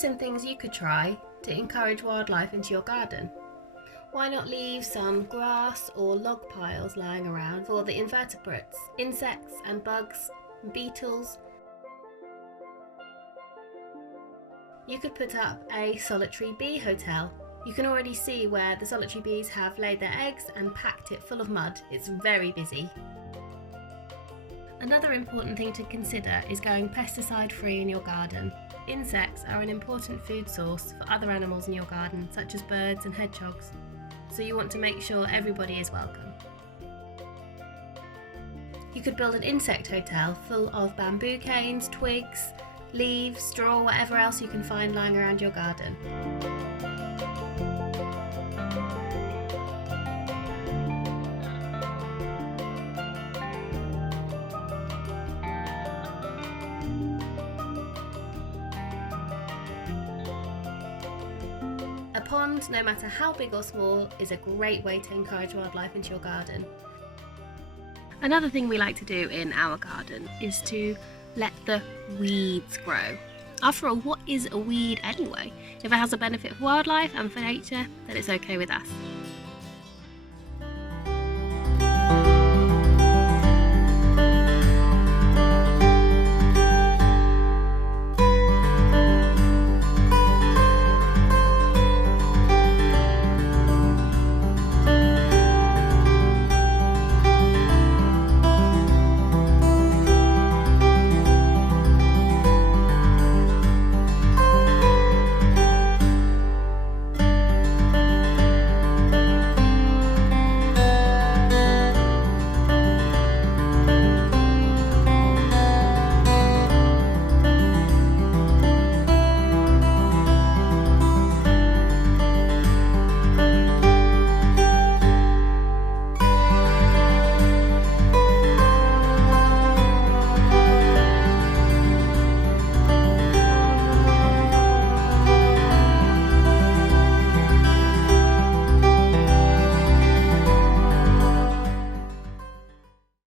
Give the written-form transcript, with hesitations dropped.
some things you could try to encourage wildlife into your garden. Why not leave some grass or log piles lying around for the invertebrates, insects and bugs, beetles? You could put up a solitary bee hotel. You can already see where the solitary bees have laid their eggs and packed it full of mud. It's very busy. Another important thing to consider is going pesticide free in your garden. Insects are an important food source for other animals in your garden, such as birds and hedgehogs, so you want to make sure everybody is welcome. You could build an insect hotel full of bamboo canes, twigs, leaves, straw, whatever else you can find lying around your garden. A pond, no matter how big or small, is a great way to encourage wildlife into your garden. Another thing we like to do in our garden is to let the weeds grow. After all, what is a weed anyway? If it has a benefit for wildlife and for nature, then it's okay with us.